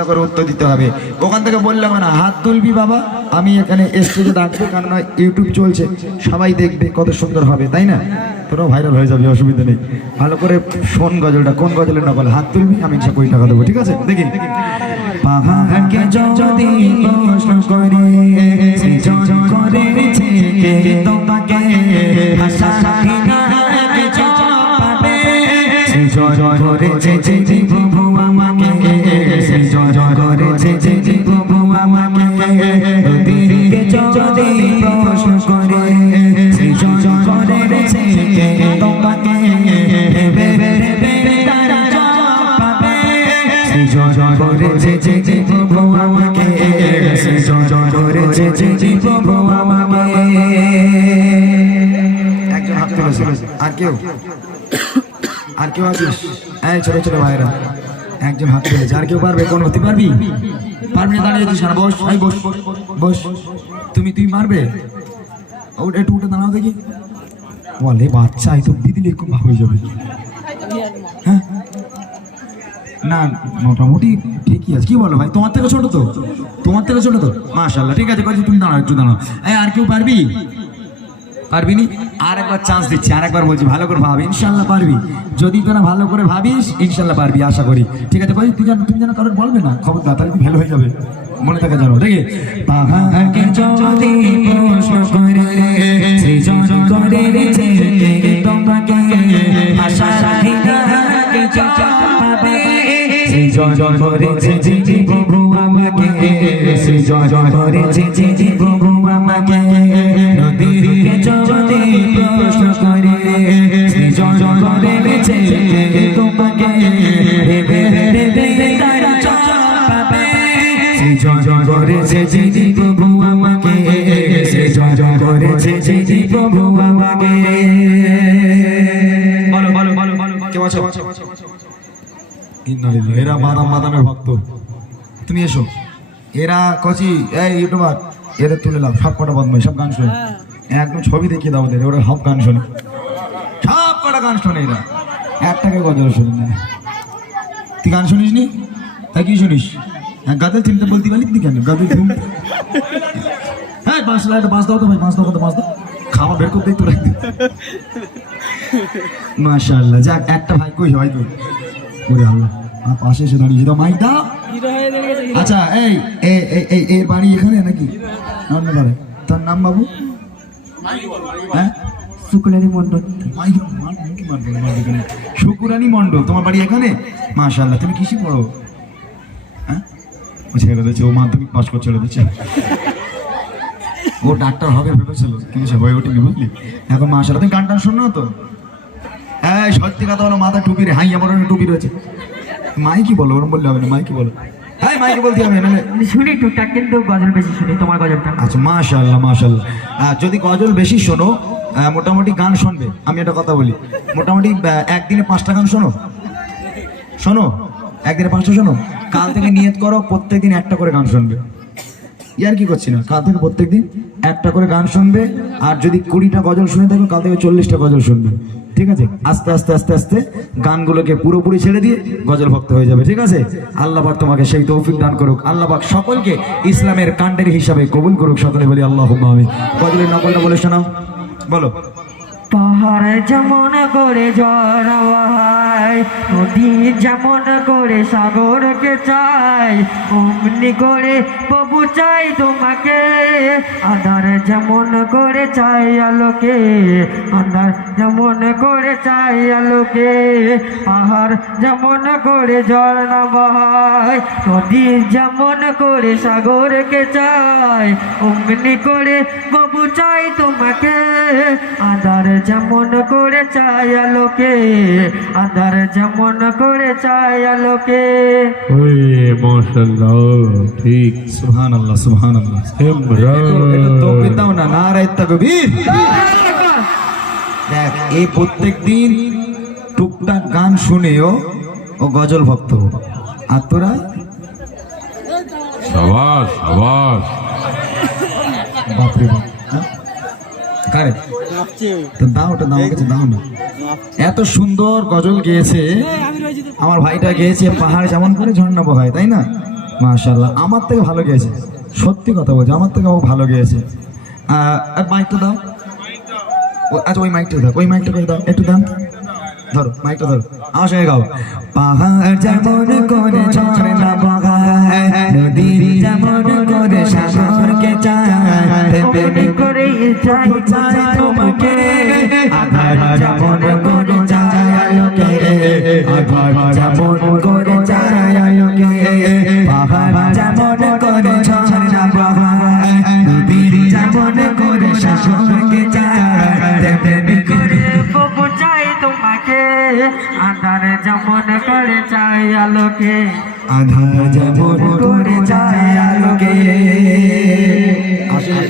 করে উত্তর দিতে হবে। ওখান থেকে বললাম না, হাত তুলবি বাবা, আমি এখানে স্টেজে ডাকবো, কারণ ইউটিউব চলছে, সবাই দেখবে, কত সুন্দর হবে, তাই না? তোরাও ভাইরাল হয়ে যাবে, অসুবিধা নেই। ভালো করে শোন গজলটা, কোন গজলের নকল। হাত তুলবি, আমি 1 কোটি টাকা দেবো, ঠিক আছে? দেখি। পাহাড়কে যদি প্রশ্ন করি, সৃজন করেছে কে তোমাকে, আশা ঠিকানাকে চাপাবে, সৃজন করেছে যে প্রভু আমাকে, সৃজন করেছে যে প্রভু আমাকে, নদীকে যদি প্রশ্ন করে, সৃজন করেছে কে তোমাকে, ভেবে ভেবে তারা চাপাবে, সৃজন করেছে যে প্রভু আমাকে, সৃজন করেছে যে প্রভু আমাকে। একজন হাত তুলেছে, আর কেউ? আর কেউ আছিস? এই ছোট ছোট ভাইরা, একজন হাত তুলেছে, আর কেউ পারবে? কোন হতে পারবি? পারবি না, দাঁড়িয়ে দিস না, বস, এই বস বস। তুমি মারবে? একটু উঠে দাঁড়াও দেখি। বলে বাচ্চা, এই তো দিদিলে খুব ভালো হয়ে যাবে। হ্যাঁ না, মোটামুটি ঠিকই আছে। কি বলো ভাই, তোমার থেকে ছোট তো? তোমার থেকে ছোট তো? মাশাআল্লাহ, ঠিক আছে। তুমি দাঁড়াও, একটু দাঁড়াও। এই আর কেউ পারবি? পারবি নি? আর একবার চান্স দিচ্ছি, আর একবার বলছি, ভালো করে ভাবি, ইনশাল্লাহ পারবি। যদি তোরা ভালো করে ভাবিস, ইনশাল্লাহ পারবি, আশা করি, ঠিক আছে? তুমি যেন কারোর বলবে না, খবর দা, তাহলে ফেল হয়ে যাবে, মনে থাকে জানো। দেখি। পাহাড়কে যদি প্রশ্ন করে, সৃজন করেছে কে তোমাকে, আশা ঠিকানাকে চাপাবে, সৃজন করেছে যে প্রভু আমাকে, সৃজন করেছে যে প্রভু আমাকে, নদীকে যদি প্রশ্ন করে, সৃজন করেছে কে তোমাকে, ভেবে ভেবে তারা চাপাবে, সৃজন করেছে যে প্রভু আমাকে, সৃজন করেছে যে প্রভু আমাকে। বলো বলো বলো বলো, কেউ আছো? এরা বাদামের ভক্ত, তুমি এসো। এরা কচি, এই ইউটিউবার, এদের তুলে নাও, সব কটা বদমাই, সব গান শোনে, একদম ছবি দেখিয়ে দাও ওদের, ওরা সব গান শোনে, সব কটা গান শোনে। এরা একটাকে গজল শোনে না। তুই গান শুনিস নি? তাই কি শুনিস? গাদের চিনতে বলতে পারলি তুই কেন? গাদের ঘুম। হ্যাঁ, বাঁশ দাও তো ভাই, বাঁশ দাও, কত বাঁশ দাও, খাওয়া বের করতেই তো রাখতে। মাশাআল্লাহ, যাক, একটা ভাই কই, ভাই কই? ওরে আল্লাহ, আর পাশে এসে দাঁড়িয়েছি, তো মাইক দাও। আচ্ছা, এই বাড়ি এখানে নাকি? তোর নাম বাবু? হ্যাঁ, শুকুরানী মন্ডল। শুকুরানী মন্ডল, তোমার বাড়ি এখানে? মাশাআল্লাহ, তুমি কিসে পড়ো? হ্যাঁ, ও ছেড়ে দিয়েছে, ও মাধ্যমিক পাস করে ছেড়ে দিচ্ছে। ও ডাক্তার হবে ভেবেছিল, কিন্তু সে হয়ে ওঠেনি, বুঝলি? এখন মাশাআল্লাহ, তুমি গান টান শোনো তো? হ্যাঁ, সত্যি কথা বলো, মাথা টুপি রে, হাইয়া বড় টুপি রয়েছে। মাইকি বলো, ওরম বললে হবে না, মাইকি বলো। হ্যাঁ, মাইকি বলতে হবে না। শুনি টুকটাক, কিন্তু গজল বেশি শুনি, তোমার গজলটা। আচ্ছা, মাশাআল্লাহ মাশাআল্লাহ। যদি গজল বেশি শোনো, মোটামুটি গান শুনবে, আমি একটা কথা বলি, মোটামুটি একদিনে 5টা গান শোনো, একদিনে 5টা শোনো। কাল থেকে নিয়ত করো, প্রত্যেকদিন একটা করে গান শুনবে। ইয়ার কি করছি না, কাল থেকে প্রত্যেকদিন একটা করে গান শুনবে। আর যদি 20টা গজল শুনে থাকো, কাল থেকে 40টা গজল শুনবে, ঠিক আছে? আস্তে আস্তে আস্তে আস্তে গানগুলোকে পুরোপুরি ছেড়ে দিয়ে গজল ভক্ত হয়ে যাবে, ঠিক আছে? আল্লাহ পাক তোমাকে সেই তৌফিক দান করুক। আল্লাহ পাক সকলকে ইসলামের কাণ্ডের হিসাবে কবুল করুক, সকলে বলি আল্লাহুম্মা আমিন। গজলের নকলটা বলে শোনাও, বলো। পাহাড় যেমন করে জড়ায়, নদী যেমন করে সাগরকে চাই, অমনি করে প্রভু চাই তোমাকে, আধার যেমন করে চাই আলোকে, আধার যেমন করে চাই আলোকে, পাহাড় যেমন করে ঝর্ণা বহায়, নদী যেমন করে সাগরকে চাই, অমনি করে প্রভু চাই তোমাকে, আধার যেমন করে চাই আলোকে, আধার যেমন করে চাই আলোকে। মাশাআল্লাহ, ঠিক। সুবহানাল্লাহ সুবহানাল্লাহ। তাকবীর দাও না, নারে তাকবীর। দেখ, এই প্রত্যেকদিন টুকটাক গান শুনেও ও গজল ভক্ত। আর তোরা? শাবাশ শাবাশ। বাপরে বাপ। কারে তো দাও, ওটা দাও, কাছে দাও না। এত সুন্দর গজল গেয়েছে আমার ভাইটা, গেয়েছে পাহাড় যেমন করে ঝর্ণা বহায়, তাই না? মাশাআল্লাহ, আমার থেকে ভালো গেয়েছে, সত্যি কথা বলছি, আমার থেকে ও ভালো গেয়েছে। মাইকটা দাও। আচ্ছা ওই মাইকটা দাও, ওই মাইকটা করে দাও, একটু দাও, ধরো মাইকটা ধরো, আমার সঙ্গে গাও। পাহাড় যেমন করে ঝর্ণা বগায়, নদী যেমন করে সাগরকে চায়, তেমনি করে চাই চায় তোমাকে। আধার যেমন করে চায় আলোকে, আধার যেমন করে চায় আলোকে, পাহাড় যেমন করে ঝর্ণা বগায়, নদী যেমন করে সাগরকে চায়, তেমনি করে প্রভু চাই তোমাকে, আধার যেমন করে চাই আলোকে। আধার যেমন করে যায় আলোকে। আসলে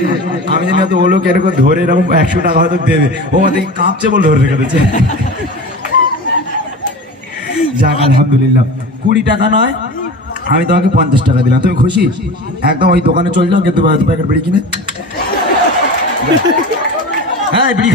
আমি জানি হয়তো ও লোক এরকম ধরে এরকম 100 টাকা হয়তো দেবে, ও দেখি কাঁপছে বলে ধরে রেখে দিচ্ছে। যাক আলহামদুলিল্লাহ, 20 টাকা নয়, আমি তোমাকে 50 টাকা দিলাম, তুমি খুশি? একদম ওই দোকানে চলে যাও, কিন্তু প্যাকেট বিড়ি কিনে। হ্যাঁ বিড়ি খাবে?